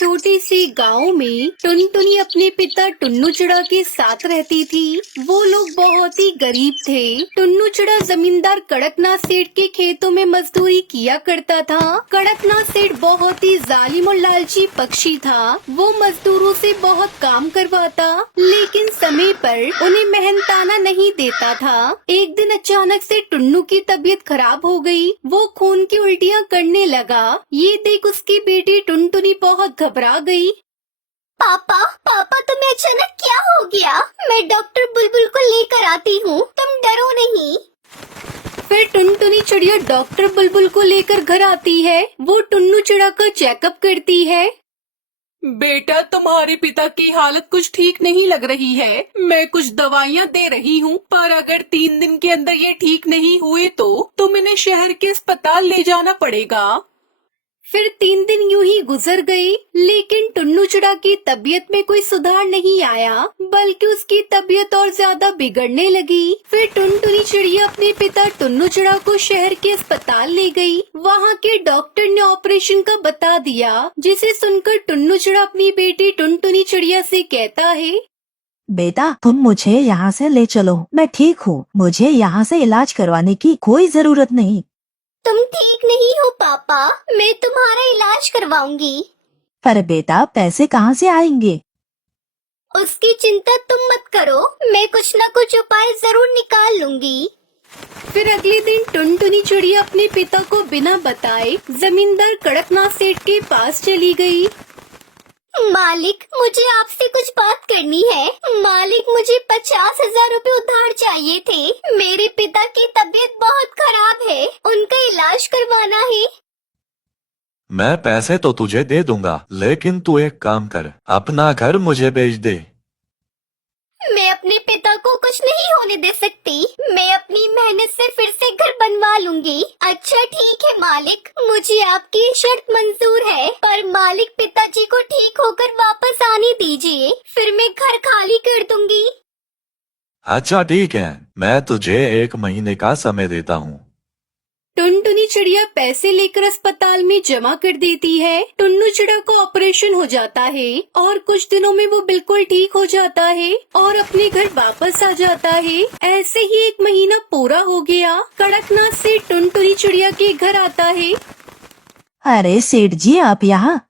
छोटे से गांव में टुनटुनी अपने पिता टुन्नू चिड़ा के साथ रहती थी। वो लोग बहुत ही गरीब थे। टुन्नू चिड़ा जमींदार कड़कनाथ सेठ के खेतों में मजदूरी किया करता था। कड़कनाथ सेठ बहुत ही जालिम और लालची पक्षी था। वो मजदूरों से बहुत काम करवाता, लेकिन समय पर उन्हें मेहनताना नहीं देता था। एक दिन अचानक से टुन्नू की तबीयत खराब हो गई। वो खून की उल्टियाँ करने लगा। ये देख उसकी बेटी टुनटुनी बहुत घबरा गई। पापा पापा तुम्हें अचानक क्या हो गया? मैं डॉक्टर बुलबुल को लेकर आती हूँ, तुम डरो नहीं। फिर टुनटुनी चिड़िया डॉक्टर बुलबुल को लेकर घर आती है। वो टुन्नू चिड़ा का चेकअप करती है। बेटा, तुम्हारे पिता की हालत कुछ ठीक नहीं लग रही है। मैं कुछ दवाइयाँ दे रही हूँ, पर अगर 3 दिन के अंदर ये ठीक नहीं हुए तो तुम इन्हें शहर के अस्पताल ले जाना पड़ेगा। फिर 3 दिन यूं ही गुजर गए, लेकिन टुन्नू चिड़ा की तबीयत में कोई सुधार नहीं आया, बल्कि उसकी तबीयत और ज्यादा बिगड़ने लगी। फिर टुनटुनी चिड़िया अपने पिता टुन्नू चिड़ा को शहर के अस्पताल ले गई। वहाँ के डॉक्टर ने ऑपरेशन का बता दिया, जिसे सुनकर टुन्नू चिड़ा अपनी बेटी टुनटुनी चिड़िया से कहता है, बेटा तुम मुझे यहाँ से ले चलो, मैं ठीक हूँ। मुझे यहाँ से इलाज करवाने की कोई जरूरत नहीं। तुम ठीक नहीं हो पापा, मैं तुम्हारा इलाज करवाऊंगी। पर बेटा पैसे कहाँ से आएंगे? उसकी चिंता तुम मत करो, मैं कुछ न कुछ उपाय जरूर निकाल लूंगी। फिर अगले दिन टुनटुनी चिड़िया अपने पिता को बिना बताए जमींदार कड़कनाथ सेठ के पास चली गई। मालिक, मुझे आपसे कुछ बात करनी है। मालिक, मुझे 50,000 रुपए उधार चाहिए थे। मेरे पिता की तबीयत बहुत खराब है, उनका इलाज करवाना है। मैं पैसे तो तुझे दे दूंगा, लेकिन तू एक काम कर, अपना घर मुझे बेच दे। मैं अपने पिता को कुछ नहीं होने दे सकती। मैं अपनी मेहनत से फिर से घर बनवा लूंगी। अच्छा ठीक है मालिक, मुझे आपकी शर्त मंजूर है, पर मालिक पिताजी को ठीक होकर वापस आने दीजिए, फिर मैं घर खाली कर दूंगी। अच्छा ठीक है, मैं तुझे 1 महीने का समय देता हूँ। टुनटुनी चिड़िया पैसे लेकर अस्पताल में जमा कर देती है। टुन्नू चिड़ा का ऑपरेशन हो जाता है और कुछ दिनों में वो बिल्कुल ठीक हो जाता है और अपने घर वापस आ जाता है। ऐसे ही 1 महीना पूरा हो गया। कड़कनाथ से टुनटुनी चिड़िया के घर आता है। अरे सेठ जी आप यहाँ?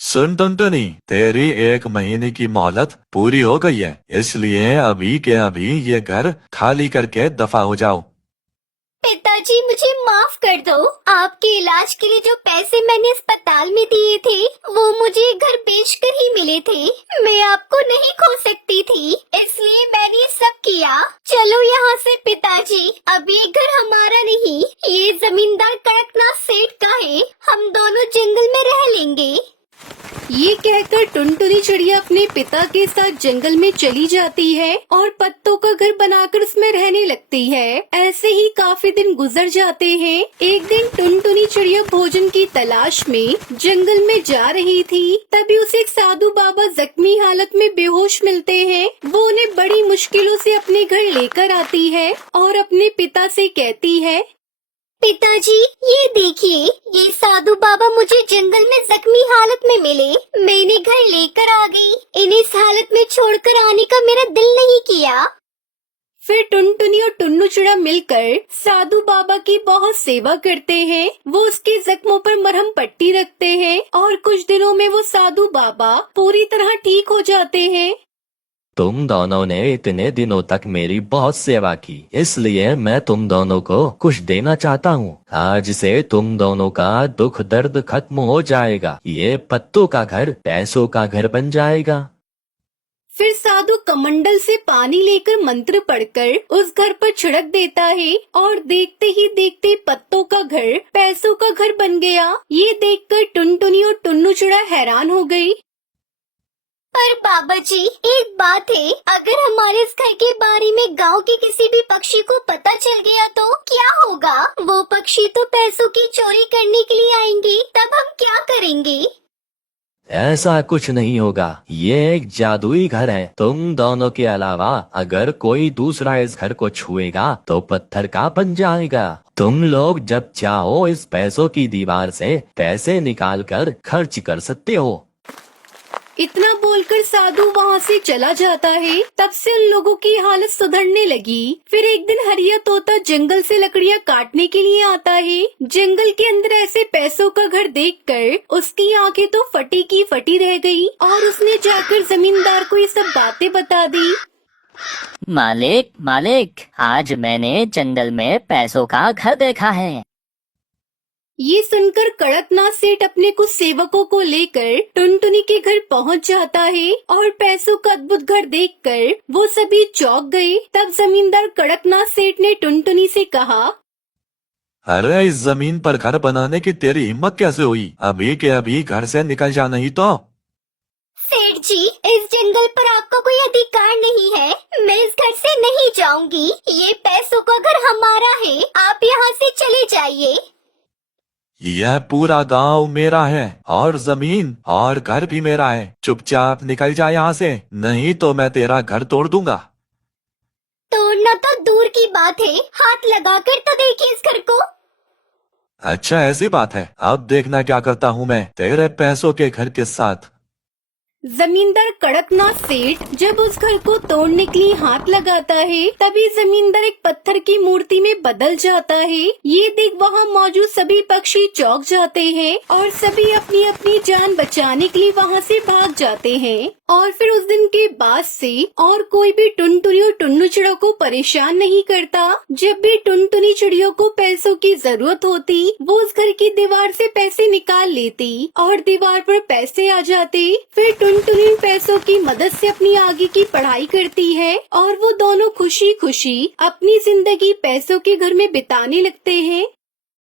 सुन टुनटुनी, तेरी 1 महीने की मोहलत पूरी हो गई है, इसलिए अभी के अभी ये घर खाली करके दफा हो जाओ। पिताजी मुझे माफ कर दो। आपके इलाज के लिए जो पैसे मैंने अस्पताल में दिए थे, वो मुझे घर बेचकर ही मिले थे। मैं आपको नहीं खो सकती थी, इसलिए मैंने सब किया। चलो यहाँ से पिताजी, अब ये घर हमारा नहीं, ये जमींदार कड़कनाथ सेठ का है। हम दोनों जंगल में रह लेंगे। ये कहकर टुनटुनी चिड़िया अपने पिता के साथ जंगल में चली जाती है और पत्तों का घर बनाकर उसमें रहने लगती है। ऐसे ही काफी दिन गुजर जाते हैं। एक दिन टुनटुनी चिड़िया भोजन की तलाश में जंगल में जा रही थी, तभी उसे एक साधु बाबा जख्मी हालत में बेहोश मिलते हैं। वो उन्हें बड़ी मुश्किलों से अपने घर लेकर आती है और अपने पिता से कहती है, पिताजी ये देखिए, ये साधु बाबा मुझे जंगल में जख्मी हालत में मिले। मैंने घर लेकर आ गई। इन्हें इस हालत में छोड़कर आने का मेरा दिल नहीं किया। फिर टुनटुनी और टुन्नू चिड़ा मिलकर साधु बाबा की बहुत सेवा करते हैं। वो उसके जख्मों पर मरहम पट्टी रखते हैं और कुछ दिनों में वो साधु बाबा पूरी तरह ठीक हो जाते हैं। तुम दोनों ने इतने दिनों तक मेरी बहुत सेवा की, इसलिए मैं तुम दोनों को कुछ देना चाहता हूँ। आज से तुम दोनों का दुख दर्द खत्म हो जाएगा। ये पत्तों का घर पैसों का घर बन जाएगा। फिर साधु कमंडल से पानी लेकर मंत्र पढ़कर उस घर पर छिड़क देता है और देखते ही देखते पत्तों का घर पैसों का घर बन गया। ये देखकर टुनटुनी और टुन्नू चिड़ा हैरान हो गई। पर बाबा जी एक बात है, अगर हमारे इस घर के बारे में गांव के किसी भी पक्षी को पता चल गया तो क्या होगा? वो पक्षी तो पैसों की चोरी करने के लिए आएंगे, तब हम क्या करेंगे? ऐसा कुछ नहीं होगा, ये एक जादुई घर है। तुम दोनों के अलावा अगर कोई दूसरा इस घर को छुएगा तो पत्थर का बन जाएगा। तुम लोग जब चाहो इस पैसों की दीवार से पैसे निकाल कर खर्च कर सकते हो। इतना बोलकर साधु वहाँ से चला जाता है। तब से उन लोगों की हालत सुधरने लगी। फिर एक दिन हरिया तोता जंगल से लकड़ियाँ काटने के लिए आता है। जंगल के अंदर ऐसे पैसों का घर देखकर उसकी आंखें तो फटी की फटी रह गई और उसने जाकर जमींदार को ये सब बातें बता दी। मालिक मालिक, आज मैंने जंगल में पैसों का घर देखा है। ये सुनकर कड़कनाथ सेठ अपने कुछ सेवकों को लेकर टुनटुनी के घर पहुंच जाता है और पैसों का अद्भुत घर देखकर वो सभी चौंक गए। तब जमींदार कड़कनाथ सेठ ने टुनटुनी से कहा, अरे इस जमीन पर घर बनाने की तेरी हिम्मत कैसे हुई? अभी के अभी घर से निकल जा, नहीं तो। सेठ जी, इस जंगल पर आपका कोई अधिकार नहीं है। मैं इस घर से नहीं जाऊंगी। ये पैसों का घर हमारा है। आप यहाँ से चले जाइए। यह पूरा गांव मेरा है और जमीन और घर भी मेरा है। चुपचाप निकल जा यहाँ से, नहीं तो मैं तेरा घर तोड़ दूंगा। तोड़ना तो दूर की बात है, हाथ लगाकर तो देखिए इस घर को। अच्छा ऐसी बात है, अब देखना क्या करता हूँ मैं तेरे पैसों के घर के साथ। जमींदार कड़कनाथ सेठ जब उस घर को तोड़ने के लिए हाथ लगाता है तभी जमींदार एक पत्थर की मूर्ति में बदल जाता है। ये देख वहाँ मौजूद सभी पक्षी चौंक जाते हैं और सभी अपनी अपनी जान बचाने के लिए वहाँ से भाग जाते हैं। और फिर उस दिन के बाद से और कोई भी टुनटुनी और टुन्नू चिड़ियों को परेशान नहीं करता। जब भी टुनटुनी चिड़ियों को पैसों की जरूरत होती वो उस घर की दीवार से पैसे निकाल लेती और दीवार पर पैसे आ जाते। फिर टुनटुनी पैसों की मदद से अपनी आगे की पढ़ाई करती है और वो दोनों खुशी खुशी अपनी जिंदगी पैसों के घर में बिताने लगते हैं।